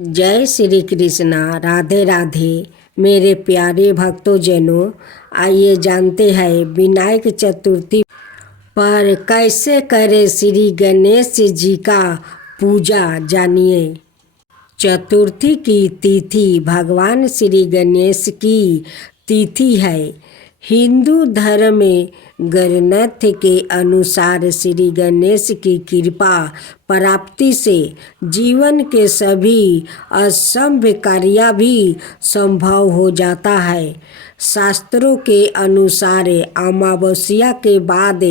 जय श्री कृष्णा। राधे राधे मेरे प्यारे भक्तों आइए जानते हैं विनायक चतुर्थी पर कैसे करें श्री गणेश जी का पूजा। जानिए। चतुर्थी की तिथि भगवान श्री गणेश की तिथि है। हिंदू धर्म में ग्रंथ के अनुसार श्री गणेश की कृपा प्राप्ति से जीवन के सभी असंभव कार्य भी संभव हो जाता है। शास्त्रों के अनुसार अमावस्या के बाद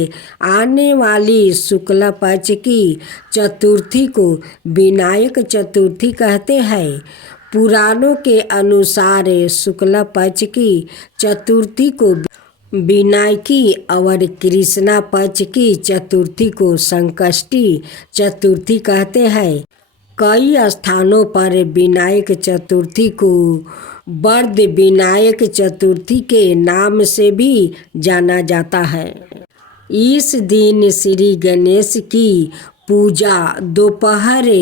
आने वाली शुक्ल पक्ष की चतुर्थी को विनायक चतुर्थी कहते हैं। पुराणों के अनुसार शुक्ल पक्ष की चतुर्थी को विनायकी और कृष्णा पक्ष की चतुर्थी को संकष्टी चतुर्थी कहते हैं। कई स्थानों पर विनायक चतुर्थी को वरद विनायक चतुर्थी के नाम से भी जाना जाता है। इस दिन श्री गणेश की पूजा दोपहर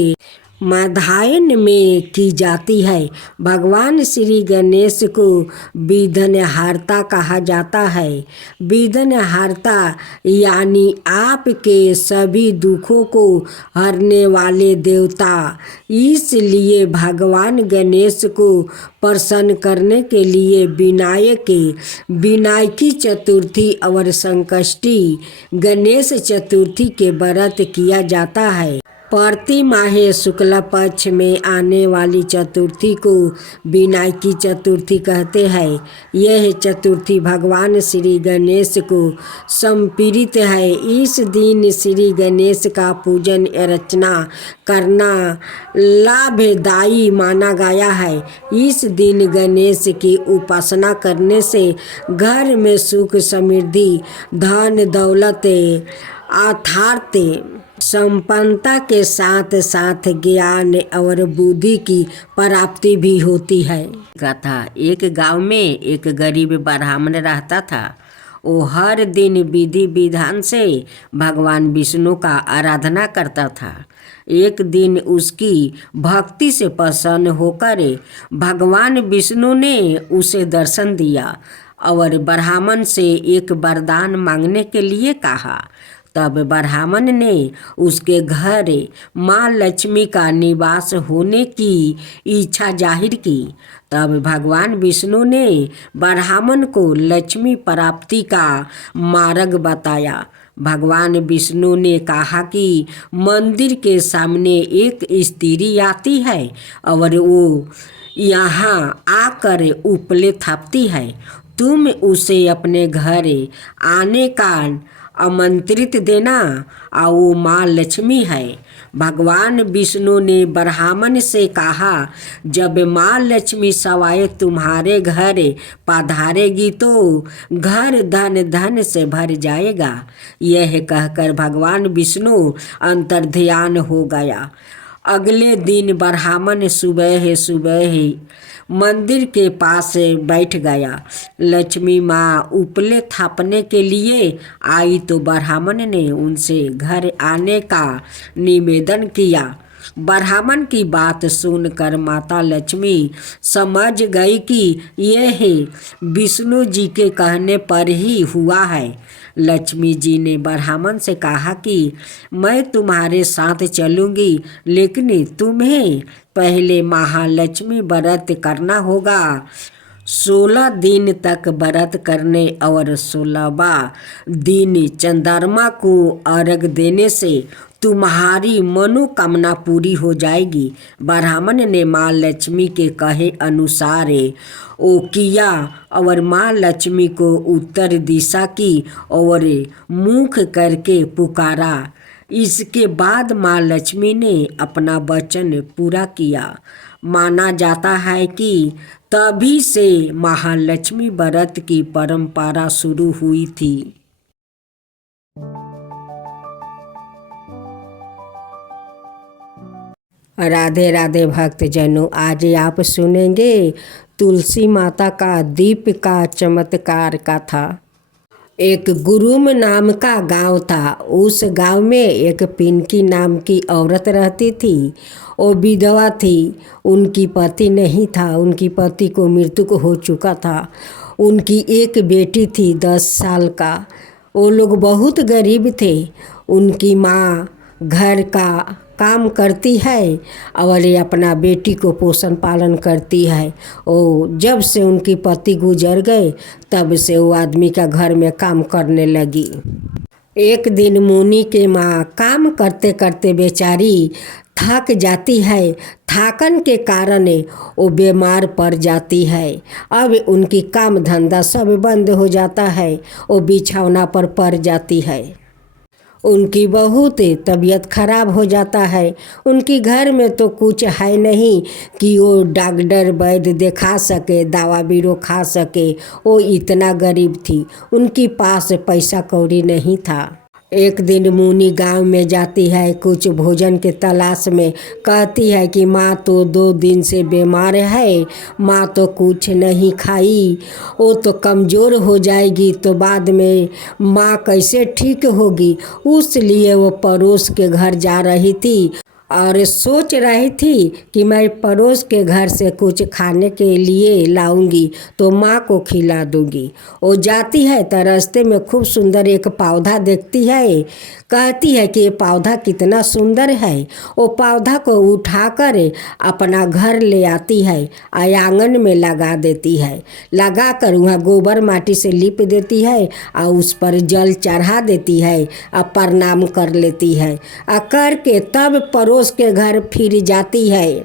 मध्याह्न में की जाती है। भगवान श्री गणेश को विघ्नहर्ता कहा जाता है। विघ्नहर्ता यानी आपके सभी दुखों को हरने वाले देवता। इसलिए भगवान गणेश को प्रसन्न करने के लिए विनायकी चतुर्थी और संकष्टी गणेश चतुर्थी के व्रत किया जाता है। प्रति माह शुक्ल पक्ष में आने वाली चतुर्थी को विनायकी चतुर्थी कहते हैं। यह चतुर्थी भगवान श्री गणेश को समर्पित है। इस दिन श्री गणेश का पूजन अर्चना करना लाभदायी माना गया है। इस दिन गणेश की उपासना करने से घर में सुख समृद्धि धन दौलत अर्थात संपन्नता के साथ साथ ज्ञान और बुद्धि की प्राप्ति भी होती है। कथा। एक गांव में एक गरीब ब्राह्मण रहता था। वो हर दिन विधि विधान से भगवान विष्णु का आराधना करता था। एक दिन उसकी भक्ति से प्रसन्न होकर भगवान विष्णु ने उसे दर्शन दिया और ब्राह्मण से एक वरदान मांगने के लिए कहा। तब ब्राह्मण ने उसके घर माँ लक्ष्मी का निवास होने की इच्छा जाहिर की। तब भगवान विष्णु ने ब्राह्मण को लक्ष्मी प्राप्ति का मार्ग बताया। भगवान विष्णु ने कहा कि मंदिर के सामने एक स्त्री आती है और वो यहाँ आकर उपले थापती है। तुम उसे अपने घर आने का आमंत्रित देना और वो माँ लक्ष्मी है। भगवान विष्णु ने ब्राह्मण से कहा, जब माँ लक्ष्मी सवाए तुम्हारे घर पधारेगी तो घर धन धन से भर जाएगा। यह कहकर भगवान विष्णु अंतर्ध्यान हो गया। अगले दिन ब्राह्मण सुबह मंदिर के पास बैठ गया। लक्ष्मी माँ उपले थापने के लिए आई तो ब्राह्मण ने उनसे घर आने का निवेदन किया। ब्राह्मण की बात सुनकर माता लक्ष्मी समझ गई कि यह विष्णु जी के कहने पर ही हुआ है। लक्ष्मी जी ने ब्राह्मण से कहा कि मैं तुम्हारे साथ चलूँगी, लेकिन तुम्हें पहले महालक्ष्मी व्रत करना होगा। 16 दिन तक व्रत करने और 16वां दिन चंद्रमा को अर्घ देने से तुम्हारी मनोकामना पूरी हो जाएगी। ब्राह्मण ने माँ लक्ष्मी के कहे अनुसार वो किया और माँ लक्ष्मी को उत्तर दिशा की और मुख करके पुकारा। इसके बाद माँ लक्ष्मी ने अपना वचन पूरा किया। माना जाता है कि तभी से महालक्ष्मी व्रत की परंपरा शुरू हुई थी। राधे राधे भक्तजनों, आज आप सुनेंगे तुलसी माता का दीप का चमत्कार कथा। एक गुरुम नाम का गांव था। उस गांव में एक पिंकी नाम की औरत रहती थी। वो विधवा थी। उनकी पति नहीं था। उनकी पति को मृत्यु हो चुका था। उनकी एक बेटी थी 10 साल का। वो लोग बहुत गरीब थे। उनकी माँ घर का काम करती है और ये अपना बेटी को पोषण पालन करती है। ओ जब से उनकी पति गुजर गए तब से वो आदमी का घर में काम करने लगी। एक दिन मुनि के माँ काम करते करते बेचारी थक जाती है। थकन के कारण वो बीमार पड़ जाती है। अब उनकी काम धंधा सब बंद हो जाता है। वो बिछौना पर पड़ जाती है। उनकी बहुत तबीयत खराब हो जाता है। उनकी घर में तो कुछ है नहीं कि वो डॉक्टर वैद्य दिखा सके, दवा बीरो खा सके। वो इतना गरीब थी। उनके पास पैसा कौड़ी नहीं था। एक दिन मुनि गांव में जाती है कुछ भोजन के तलाश में। कहती है कि माँ तो 2 दिन से बीमार है। माँ तो कुछ नहीं खाई। वो तो कमज़ोर हो जाएगी तो बाद में माँ कैसे ठीक होगी। उसलिए वो पड़ोस के घर जा रही थी और सोच रही थी कि मैं पड़ोस के घर से कुछ खाने के लिए लाऊंगी तो माँ को खिला दूंगी। वो जाती है तो रास्ते में खूब सुंदर एक पौधा देखती है। कहती है कि ये पौधा कितना सुंदर है। वो पौधा को उठाकर अपना घर ले आती है और आंगन में लगा देती है। लगाकर वहाँ गोबर माटी से लीप देती है और उस पर जल चढ़ा देती है और प्रणाम कर लेती है। और करके तब पड़ोस के घर फिर जाती है।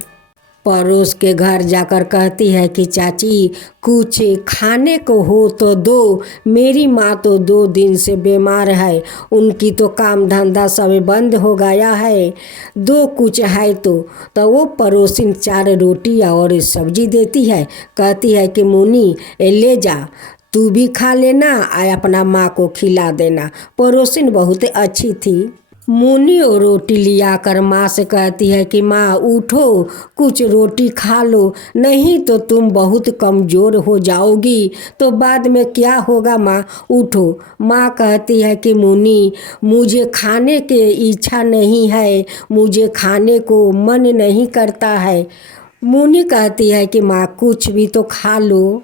पड़ोस के घर जाकर कहती है कि चाची कुछ खाने को हो तो दो। मेरी माँ तो 2 दिन से बीमार है। उनकी तो काम धंधा सब बंद हो गया है। दो कुछ है तो वो पड़ोसिन 4 रोटी और सब्जी देती है। कहती है कि मुनि ले जा, तू भी खा लेना और अपना माँ को खिला देना। पड़ोसिन बहुत अच्छी थी। मुनि और रोटी लिया कर माँ से कहती है कि माँ उठो, कुछ रोटी खा लो, नहीं तो तुम बहुत कमज़ोर हो जाओगी तो बाद में क्या होगा। माँ उठो। माँ कहती है कि मुनि मुझे खाने की इच्छा नहीं है, मुझे खाने को मन नहीं करता है। मुनि कहती है कि माँ कुछ भी तो खा लो।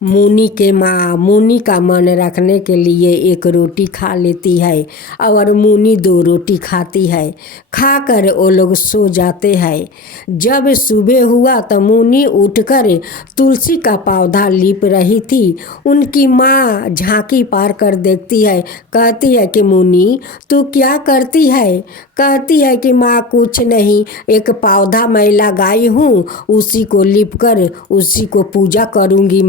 मुनि के माँ मुनि का मन रखने के लिए 1 रोटी खा लेती है और मुनि 2 रोटी खाती है। खाकर वो लोग सो जाते हैं। जब सुबह हुआ तो मुनि उठकर तुलसी का पौधा लीप रही थी। उनकी माँ झांकी पार कर देखती है। कहती है कि मुनि तू क्या करती है। कहती है कि माँ कुछ नहीं, एक पौधा मैं लगाई हूँ, उसी को लीप कर उसी को पूजा करूँगी।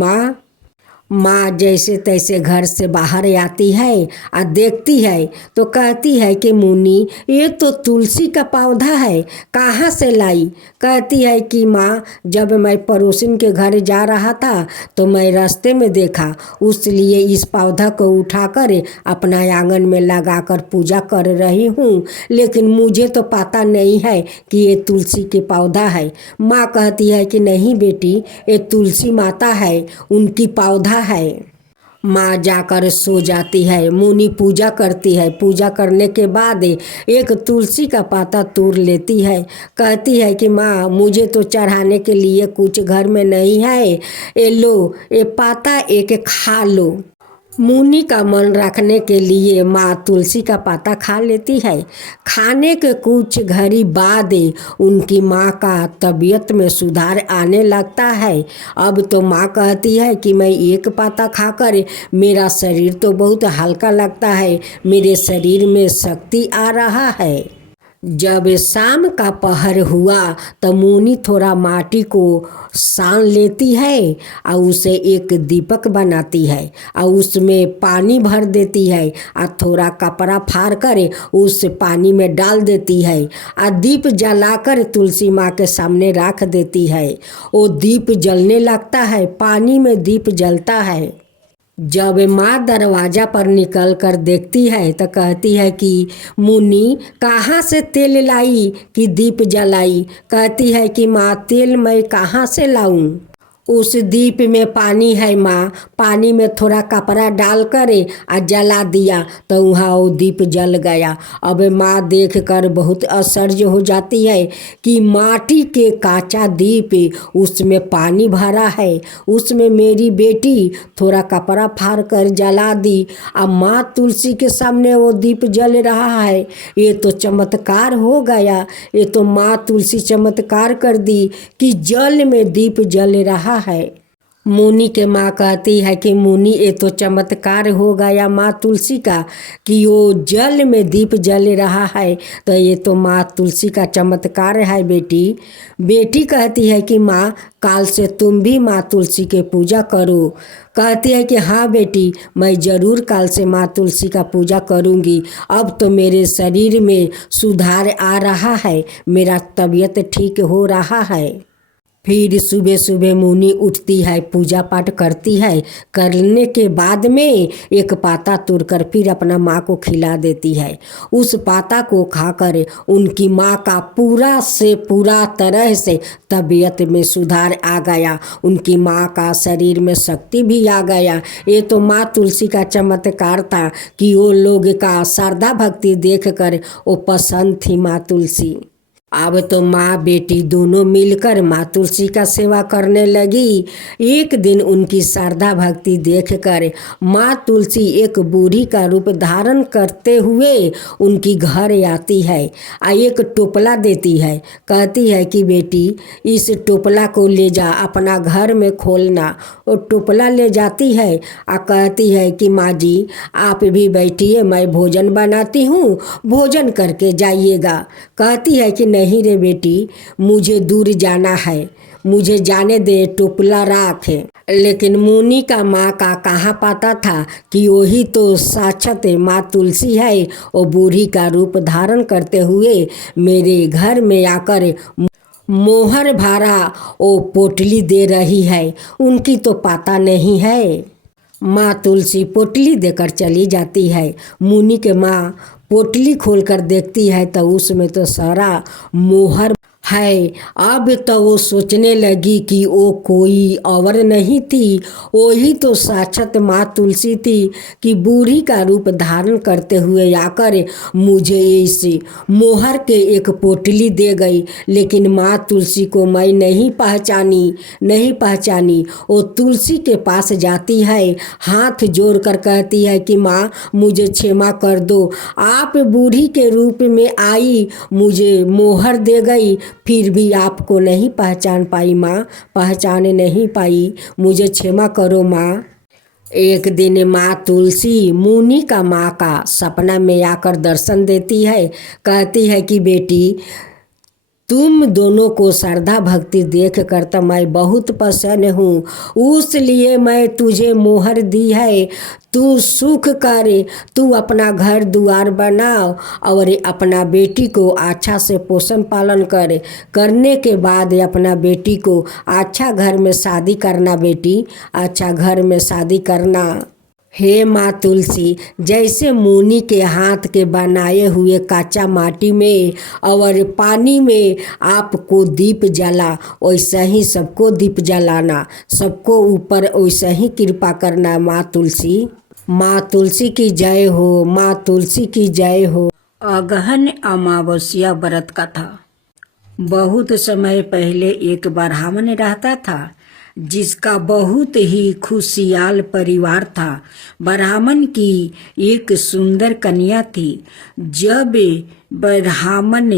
माँ जैसे तैसे घर से बाहर आती है और देखती है तो कहती है कि मुनि ये तो तुलसी का पौधा है, कहाँ से लाई। कहती है कि माँ जब मैं पड़ोसिन के घर जा रहा था तो मैं रास्ते में देखा, उसलिए इस पौधा को उठाकर अपना आंगन में लगाकर पूजा कर रही हूँ, लेकिन मुझे तो पता नहीं है कि ये तुलसी के पौधा है। माँ कहती है कि नहीं बेटी, ये तुलसी माता है, उनकी पौधा है। माँ जाकर सो जाती है। मुनि पूजा करती है। पूजा करने के बाद एक तुलसी का पाता तोड़ लेती है। कहती है कि माँ मुझे तो चढ़ाने के लिए कुछ घर में नहीं है, ये लो ये पाता एक खा लो। मुनि का मन रखने के लिए माँ तुलसी का पाता खा लेती है। खाने के कुछ घड़ी बाद उनकी माँ का तबीयत में सुधार आने लगता है। अब तो माँ कहती है कि मैं एक पाता खाकर मेरा शरीर तो बहुत हल्का लगता है, मेरे शरीर में शक्ति आ रहा है। जब शाम का पहर हुआ तो मुनि थोड़ा माटी को सान लेती है और उसे एक दीपक बनाती है और उसमें पानी भर देती है और थोड़ा कपड़ा फाड़ कर उस पानी में डाल देती है और दीप जलाकर तुलसी माँ के सामने रख देती है। वो दीप जलने लगता है, पानी में दीप जलता है। जब माँ दरवाजा पर निकल कर देखती है तो कहती है कि मुनि कहाँ से तेल लाई कि दीप जलाई। कहती है कि माँ तेल मैं कहाँ से लाऊं। उस दीप में पानी है माँ, पानी में थोड़ा कपड़ा डाल कर आ जला दिया तो वहाँ वो दीप जल गया। अब माँ देख कर बहुत आश्चर्य हो जाती है कि माटी के काचा दीप, उसमें पानी भरा है, उसमें मेरी बेटी थोड़ा कपड़ा फाड़ कर जला दी, अब माँ तुलसी के सामने वो दीप जल रहा है। ये तो चमत्कार हो गया, ये तो माँ तुलसी चमत्कार कर दी कि जल में दीप जल रहा है। मुनि के माँ कहती है कि मुनि ये तो चमत्कार हो गया माँ तुलसी का कि वो जल में दीप जल रहा है, तो ये तो माँ तुलसी का चमत्कार है बेटी। बेटी कहती है कि माँ काल से तुम भी माँ तुलसी के पूजा करो। कहती है कि हाँ बेटी, मैं ज़रूर काल से माँ तुलसी का पूजा करूँगी। अब तो मेरे शरीर में सुधार आ रहा है, मेरा तबीयत ठीक हो रहा है। फिर सुबह सुबह मुनि उठती है, पूजा पाठ करती है, करने के बाद में एक पाता तोड़कर फिर अपना माँ को खिला देती है। उस पाता को खाकर उनकी माँ का पूरा से पूरा तरह से तबीयत में सुधार आ गया, उनकी माँ का शरीर में शक्ति भी आ गया। ये तो माँ तुलसी का चमत्कार था कि वो लोग का श्रद्धा भक्ति देखकर वो पसंद थी माँ तुलसी। अब तो माँ बेटी दोनों मिलकर माँ तुलसी का सेवा करने लगी। एक दिन उनकी श्रद्धा भक्ति देखकर माँ तुलसी एक बूढ़ी का रूप धारण करते हुए उनकी घर आती है, एक टोपला देती है, कहती है कि बेटी इस टोपला को ले जा अपना घर में खोलना। वो टोपला ले जाती है और कहती है कि माँ जी आप भी बैठिए, मैं भोजन बनाती हूँ, भोजन करके जाइएगा। कहती है कि नहीं रे बेटी, मुझे दूर जाना है, मुझे जाने दे, टोपला राख। लेकिन मुनि का माँ का कहाँ पता था कि वही तो साक्षात माँ तुलसी है, वो बूढ़ी का रूप धारण करते हुए मेरे घर में आकर मोहर भरा वो पोटली दे रही है। उनकी तो पता नहीं है। माँ तुलसी पोटली देकर चली जाती है। मुनि के माँ पोटली खोलकर देखती है तो उसमें तो सारा मोहर है। अब तो वो सोचने लगी कि वो कोई और नहीं थी, वही तो साक्षात माँ तुलसी थी कि बूढ़ी का रूप धारण करते हुए आकर मुझे इस मोहर के एक पोटली दे गई। लेकिन माँ तुलसी को मैं नहीं पहचानी। वो तुलसी के पास जाती है, हाथ जोड़कर कहती है कि माँ मुझे क्षमा कर दो, आप बूढ़ी के रूप में आई, मुझे मोहर दे गई, फिर भी आपको नहीं पहचान पाई माँ, पहचान नहीं पाई, मुझे क्षमा करो माँ। एक दिन माँ तुलसी मुनि का माँ का सपना में आकर दर्शन देती है, कहती है कि बेटी तुम दोनों को श्रद्धा भक्ति देख कर तो मैं बहुत प्रसन्न हूँ, उसलिए मैं तुझे मोहर दी है। तू सुख कर, तू अपना घर द्वार बनाओ और अपना बेटी को अच्छा से पोषण पालन करने के बाद अपना बेटी को अच्छा घर में शादी करना। बेटी अच्छा घर में शादी करना। हे माँ तुलसी, जैसे मुनि के हाथ के बनाए हुए काचा माटी में और पानी में आपको दीप जला, वैसा ही सबको दीप जलाना, सबको ऊपर वैसा ही कृपा करना। माँ तुलसी, माँ तुलसी की जय हो, माँ तुलसी की जय हो। अगहन अमावस्या व्रत कथा। बहुत समय पहले एक ब्राह्मण रहता था जिसका बहुत ही खुशहाल परिवार था। ब्राह्मण की एक सुंदर कन्या थी। जब ब्राह्मण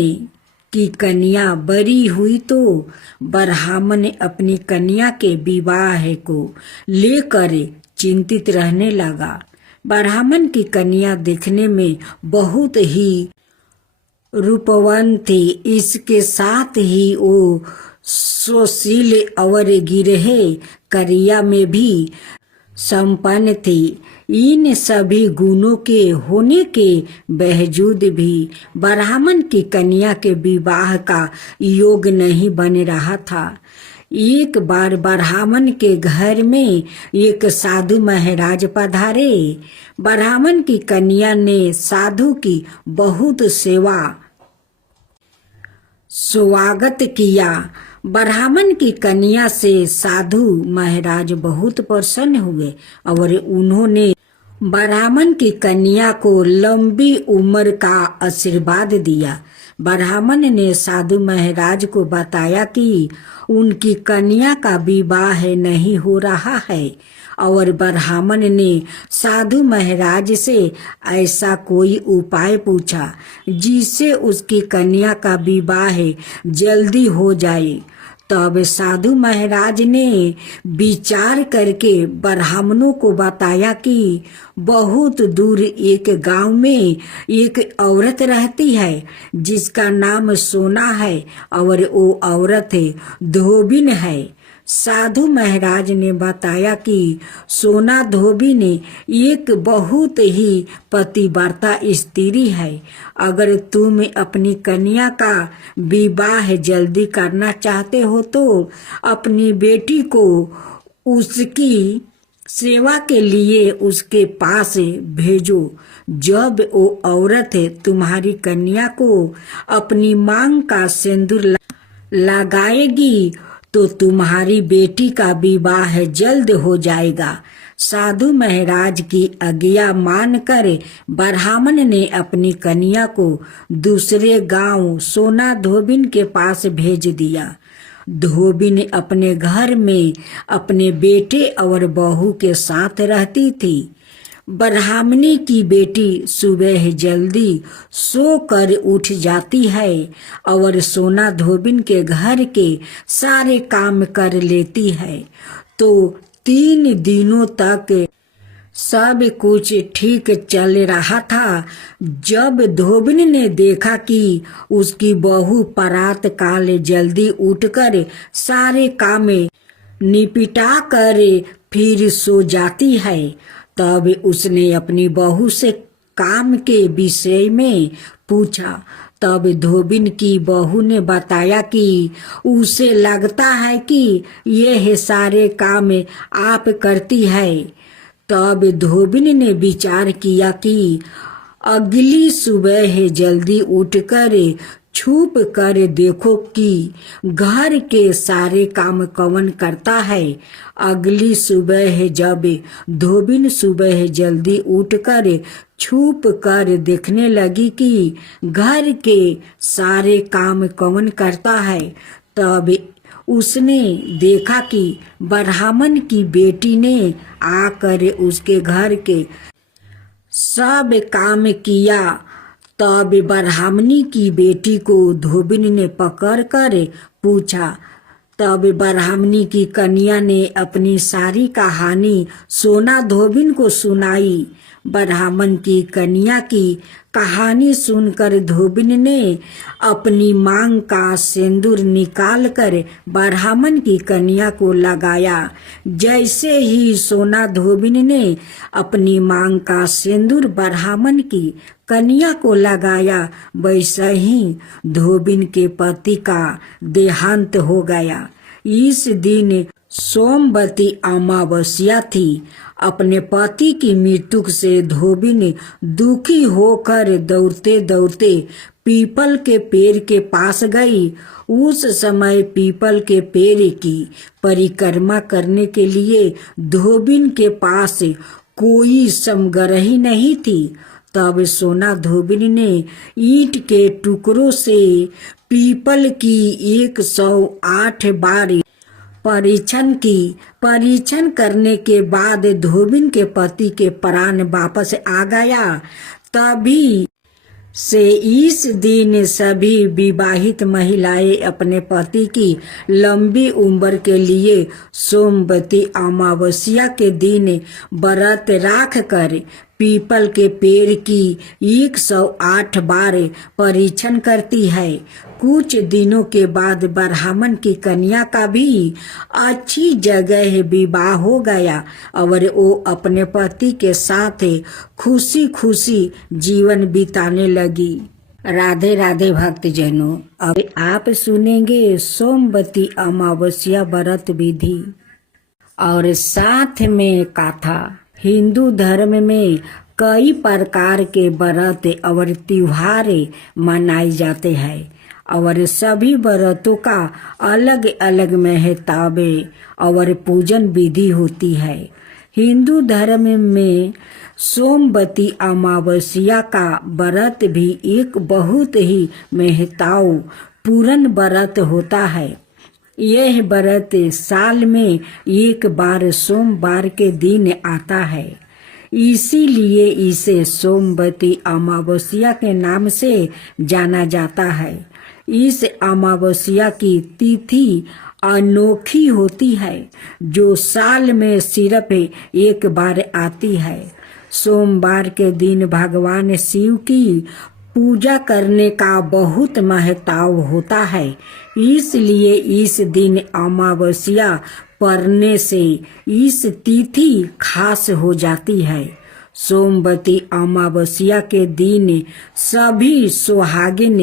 की कन्या बड़ी हुई तो ब्राह्मण अपनी कन्या के विवाह को लेकर चिंतित रहने लगा। ब्राह्मण की कन्या देखने में बहुत ही रूपवान थी, इसके साथ ही वो सुशील और गिरहे करिया में भी संपन्न थी। इन सभी गुणों के होने के बावजूद भी ब्राह्मण की कन्या के विवाह का योग नहीं बन रहा था। एक बार ब्राह्मण के घर में एक साधु महाराज पधारे। ब्राह्मण की कन्या ने साधु की बहुत सेवा स्वागत किया। ब्राह्मण की कन्या से साधु महाराज बहुत प्रसन्न हुए और उन्होंने ब्राह्मण की कन्या को लंबी उम्र का आशीर्वाद दिया। ब्राह्मण ने साधु महाराज को बताया कि उनकी कन्या का विवाह नहीं हो रहा है और ब्राह्मण ने साधु महाराज से ऐसा कोई उपाय पूछा जिससे उसकी कन्या का विवाह जल्दी हो जाए। तब साधु महाराज ने विचार करके ब्राह्मणों को बताया कि बहुत दूर एक गांव में एक औरत रहती है जिसका नाम सोना है और वो औरत धोबिन है। साधु महाराज ने बताया कि सोना धोबिन एक बहुत ही पतिव्रता स्त्री है। अगर तुम अपनी कन्या का विवाह जल्दी करना चाहते हो तो अपनी बेटी को उसकी सेवा के लिए उसके पास भेजो। जब वो औरत तुम्हारी कन्या को अपनी मांग का सिंदूर लगाएगी तो तुम्हारी बेटी का विवाह जल्द हो जाएगा। साधु महाराज की आज्ञा मानकर ब्राह्मण ने अपनी कन्या को दूसरे गांव सोना धोबिन के पास भेज दिया। धोबिन अपने घर में अपने बेटे और बहू के साथ रहती थी। ब्राह्मणी की बेटी सुबह जल्दी सोकर उठ जाती है और सोना धोबिन के घर के सारे काम कर लेती है। तो 3 दिनों तक सब कुछ ठीक चल रहा था। जब धोबिन ने देखा कि उसकी बहू प्रातः काल जल्दी उठकर सारे काम निपटा कर फिर सो जाती है, तब उसने अपनी बहू से काम के विषय में पूछा। तब धोबिन की बहू ने बताया कि उसे लगता है कि यह सारे काम आप करती है। तब धोबिन ने विचार किया कि अगली सुबह जल्दी उठकर छुप कर देखो कि घर के सारे काम कौन करता है। अगली सुबह जब धोबिन सुबह जल्दी उठकर छुप कर देखने लगी कि घर के सारे काम कौन करता है, तब उसने देखा कि ब्राह्मण की बेटी ने आकर उसके घर के सब काम किया। तब ब्राह्मणी की बेटी को धोबिन ने पकड़कर पूछा। तब ब्राह्मणी की कन्या ने अपनी सारी कहानी सोना धोबिन को सुनाई। ब्राह्मण की कन्या की कहानी सुनकर धोबिन ने अपनी मांग का सिंदूर निकालकर ब्राह्मण की कन्या को लगाया। जैसे ही सोना धोबिन ने अपनी मांग का सिंदूर ब्राह्मण की कन्या को लगाया, वैसे ही धोबिन के पति का देहांत हो गया। इस दिन सोमवती अमावस्या थी। अपने पति की मृत्यु से धोबिन दुखी होकर दौड़ते दौड़ते पीपल के पेड़ के पास गई। उस समय पीपल के पेड़ की परिक्रमा करने के लिए धोबिन के पास कोई समग्रही नहीं थी। तब सोना धोबिन ने ईंट के टुकड़ों से पीपल की 108 बार परीक्षण करने के बाद धोबिन के पति के प्राण वापस आ गया। तभी से इस दिन सभी विवाहित महिलाएं अपने पति की लंबी उम्र के लिए सोमवती अमावस्या के दिन व्रत राख कर पीपल के पेड़ की 108 बार परीक्षण करती है। कुछ दिनों के बाद ब्राह्मण की कन्या का भी अच्छी जगह विवाह हो गया और वो अपने पति के साथ खुशी खुशी जीवन बिताने लगी। राधे राधे भक्तजनों, अब आप सुनेंगे सोमवती अमावस्या व्रत विधि और साथ में कथा। हिंदू धर्म में कई प्रकार के व्रत और त्योहार मनाए जाते हैं और सभी व्रतों का अलग अलग महत्व और पूजन विधि होती है। हिंदू धर्म में सोमवती अमावस्या का व्रत भी एक बहुत ही महत्वपूर्ण व्रत होता है। यह व्रत साल में एक बार सोमवार के दिन आता है, इसीलिए इसे सोमवती अमावस्या के नाम से जाना जाता है। इस अमावस्या की तिथि अनोखी होती है, जो साल में सिर्फ एक बार आती है। सोमवार के दिन भगवान शिव की पूजा करने का बहुत महत्व होता है, इसलिए इस दिन अमावस्या पड़ने से इस तिथि खास हो जाती है। सोमवती अमावस्या के दिन सभी सुहागिन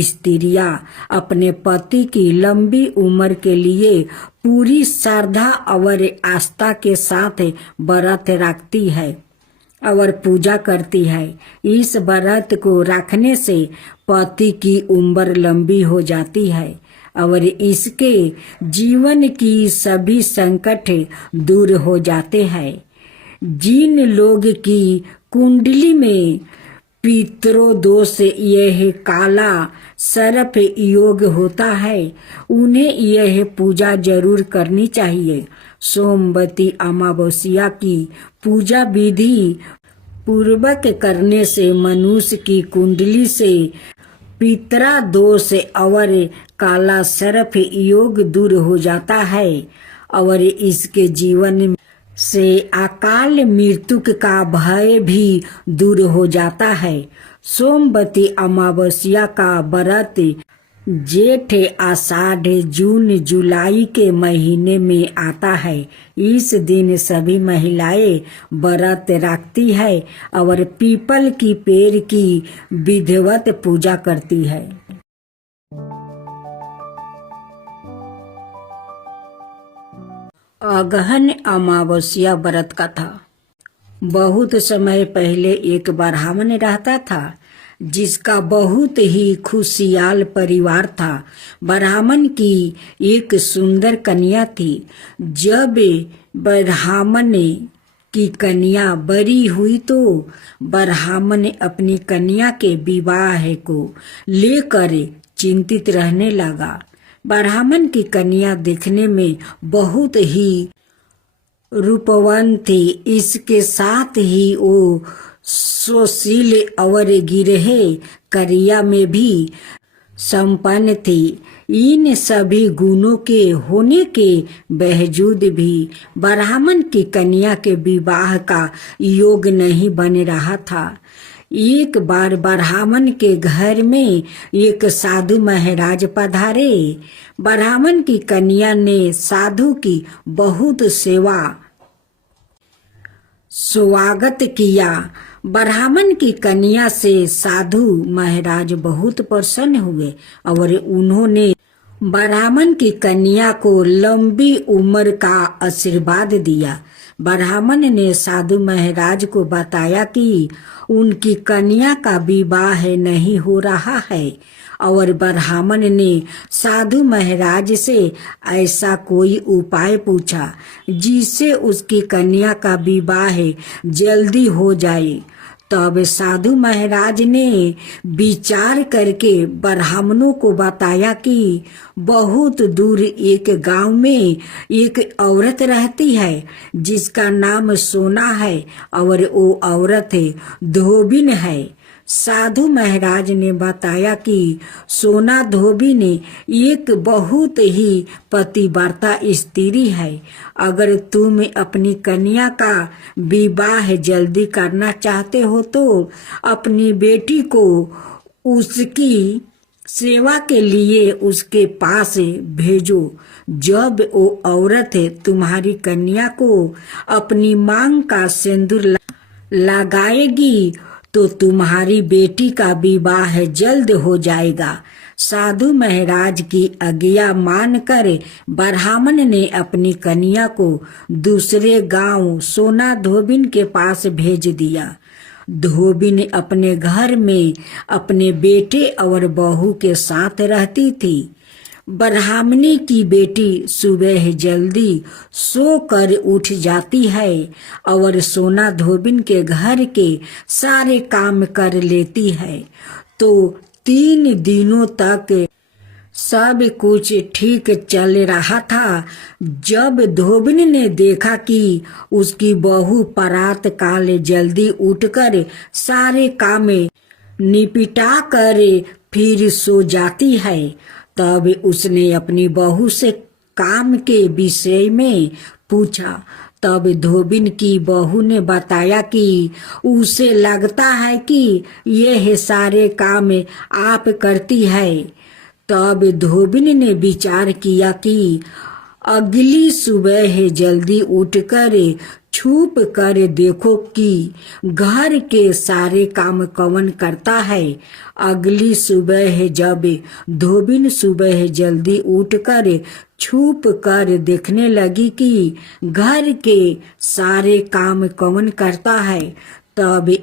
स्त्रियां अपने पति की लंबी उम्र के लिए पूरी श्रद्धा और आस्था के साथ व्रत रखती है और पूजा करती है। इस व्रत को रखने से पति की उम्र लंबी हो जाती है और इसके जीवन की सभी संकट दूर हो जाते हैं। जिन लोग की कुंडली में पितरोदोष यह काला सर्प योग होता है, उन्हें यह पूजा जरूर करनी चाहिए। सोमवती अमावस्या की पूजा विधि पूर्वक करने से मनुष्य की कुंडली से पितरा दोष और काला सर्प योग दूर हो जाता है और इसके जीवन से अकाल मृत्यु का भय भी दूर हो जाता है। सोमवती अमावस्या का व्रत जेठ आषाढ़ जून जुलाई के महीने में आता है। इस दिन सभी महिलाएं व्रत रखती है और पीपल की पेड़ की विधिवत पूजा करती है। अगहन अमावस्या व्रत कथा। बहुत समय पहले एक ब्राह्मण रहता था, जिसका बहुत ही खुशहाल परिवार था। ब्राह्मण की एक सुंदर कन्या थी। जब ब्राह्मण की कन्या बड़ी हुई तो ब्राह्मण अपनी कन्या के विवाह को लेकर चिंतित रहने लगा। ब्राह्मण की कन्या देखने में बहुत ही रूपवान थी, इसके साथ ही वो सुशील और गिरहे करिया में भी संपन्न थी। इन सभी गुणों के होने के बावजूद भी ब्राह्मण की कन्या के विवाह का योग नहीं बन रहा था। एक बार ब्राह्मण के घर में एक साधु महाराज पधारे। ब्राह्मण की कन्या ने साधु की बहुत स्वागत किया। ब्राह्मण की कन्या से साधु महाराज बहुत प्रसन्न हुए और उन्होंने ब्राह्मण की कन्या को लंबी उम्र का आशीर्वाद दिया। ब्राह्मण ने साधु महाराज को बताया कि उनकी कन्या का विवाह नहीं हो रहा है और ब्राह्मण ने साधु महाराज से ऐसा कोई उपाय पूछा जिससे उसकी कन्या का विवाह जल्दी हो जाए। तब साधु महाराज ने विचार करके ब्राह्मणों को बताया कि बहुत दूर एक गांव में एक औरत रहती है जिसका नाम सोना है और वो औरत धोबिन है। साधु महाराज ने बताया कि सोना धोबिन एक बहुत ही पतिव्रता स्त्री है। अगर तुम अपनी कन्या का विवाह जल्दी करना चाहते हो तो अपनी बेटी को उसकी सेवा के लिए उसके पास भेजो। जब वो औरत तुम्हारी कन्या को अपनी मांग का सिंदूर लगाएगी तो तुम्हारी बेटी का विवाह जल्द हो जाएगा। साधु महाराज की आज्ञा मानकर ब्राह्मण ने अपनी कन्या को दूसरे गांव सोना धोबिन के पास भेज दिया। धोबिन अपने घर में अपने बेटे और बहू के साथ रहती थी। ब्राह्मणी की बेटी सुबह जल्दी सो कर उठ जाती है और सोना धोबिन के घर के सारे काम कर लेती है। तो 3 दिनों तक सब कुछ ठीक चल रहा था, जब धोबिन ने देखा कि उसकी बहू प्रात काल जल्दी उठकर सारे काम निपटा कर फिर सो जाती है। तब उसने अपनी बहू से काम के विषय में पूछा। तब धोबिन की बहू ने बताया कि उसे लगता है कि यह सारे काम आप करती है। तब धोबिन ने विचार किया कि अगली सुबह जल्दी उठकर छुप कर देखो कि घर के सारे काम कौन करता है। अगली सुबह जब धोबिन सुबह जल्दी उठकर छुप कर देखने लगी कि घर के सारे काम कौन करता है, तब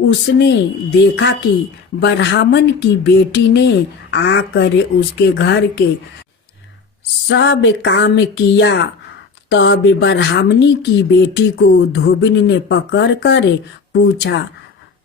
उसने देखा कि ब्राह्मण की बेटी ने आकर उसके घर के सब काम किया। तब ब्राह्मणी की बेटी को धोबिन ने पकड़कर पूछा।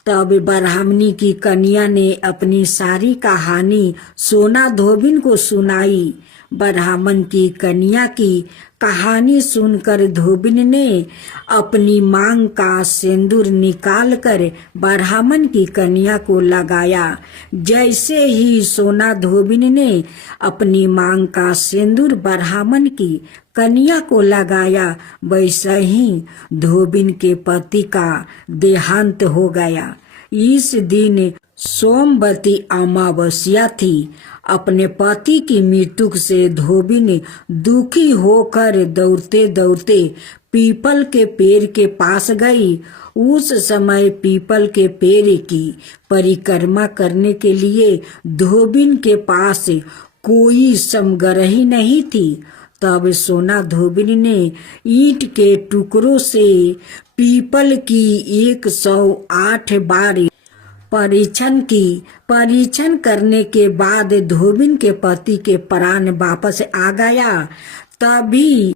तब ब्राह्मणी की कन्या ने अपनी सारी कहानी सोना धोबिन को सुनाई। ब्राह्मण की कन्या की कहानी सुनकर धोबिन ने अपनी मांग का सिंदूर निकालकर ब्राह्मण की कन्या को लगाया। जैसे ही सोना धोबिन ने अपनी मांग का सिंदूर ब्राह्मण की कन्या को लगाया, वैसा ही धोबिन के पति का देहांत हो गया। इस दिन सोमवती अमावस्या थी। अपने पति की मृत्यु से धोबिन दुखी होकर दौड़ते दौड़ते पीपल के पेड़ के पास गई। उस समय पीपल के पेड़ की परिक्रमा करने के लिए धोबिन के पास कोई समग्रही नहीं थी। तब सोना धोबिन ने ईंट के टुकड़ों से पीपल की 108 बार परीक्षण करने के बाद धोबिन के पति के प्राण वापस आ गया। तभी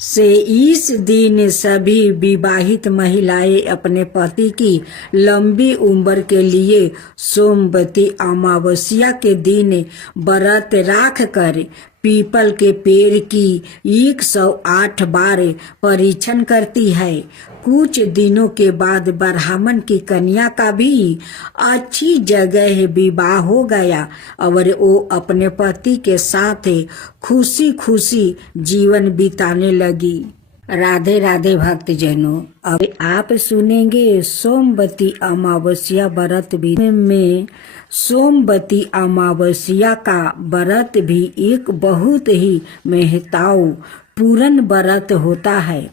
से इस दिन सभी विवाहित महिलाएं अपने पति की लंबी उम्र के लिए सोमवती अमावस्या के दिन व्रत राख कर पीपल के पेड़ की 108 बार परीक्षण करती है। कुछ दिनों के बाद ब्राह्मण की कन्या का भी अच्छी जगह विवाह हो गया और वो अपने पति के साथ खुशी खुशी जीवन बिताने लगी। राधे राधे भक्तजनों, अब आप सुनेंगे सोमवती अमावस्या व्रत विधि में। सोमवती अमावस्या का व्रत भी एक बहुत ही महत्वपूर्ण व्रत होता है।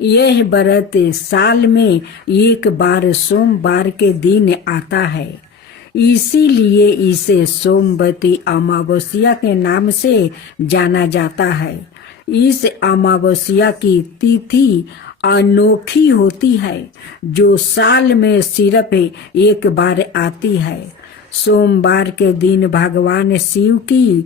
यह व्रत साल में एक बार सोमवार के दिन आता है, इसीलिए इसे सोमवती अमावस्या के नाम से जाना जाता है। इस अमावस्या की तिथि अनोखी होती है, जो साल में सिर्फ एक बार आती है। सोमवार के दिन भगवान शिव की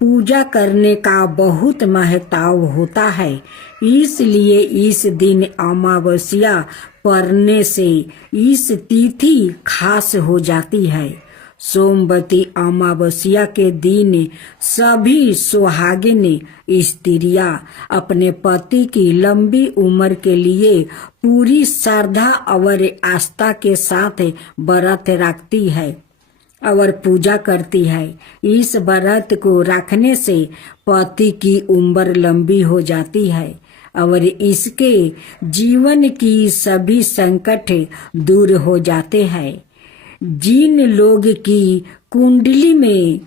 पूजा करने का बहुत महत्व होता है, इसलिए इस दिन अमावस्या पड़ने से इस तिथि खास हो जाती है। सोमवती अमावस्या के दिन सभी सुहागिन स्त्रियां अपने पति की लंबी उम्र के लिए पूरी श्रद्धा और आस्था के साथ व्रत रखती है और पूजा करती है। इस व्रत को रखने से पति की उम्र लंबी हो जाती है और इसके जीवन की सभी संकट दूर हो जाते हैं। जिन लोग की कुंडली में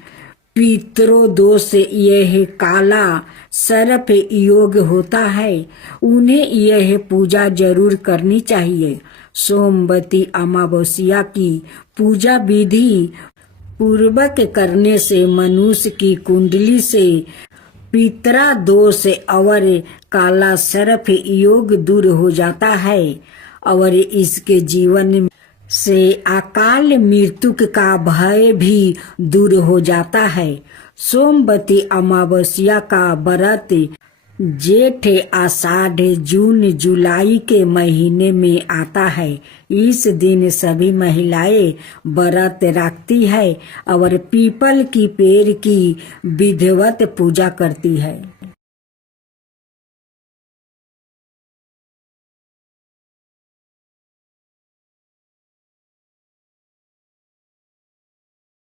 पितरोदोष यह काला सर्प योग होता है, उन्हें यह पूजा जरूर करनी चाहिए। सोमवती अमावस्या की पूजा विधि पूर्वक करने से मनुष्य की कुंडली से पितरा दोष और काला सर्प योग दूर हो जाता है और इसके जीवन से अकाल मृत्यु का भय भी दूर हो जाता है। सोमवती अमावस्या का व्रत जेठ आषाढ़ जून जुलाई के महीने में आता है। इस दिन सभी महिलाएं व्रत रखती है और पीपल की पेड़ की विधिवत पूजा करती है।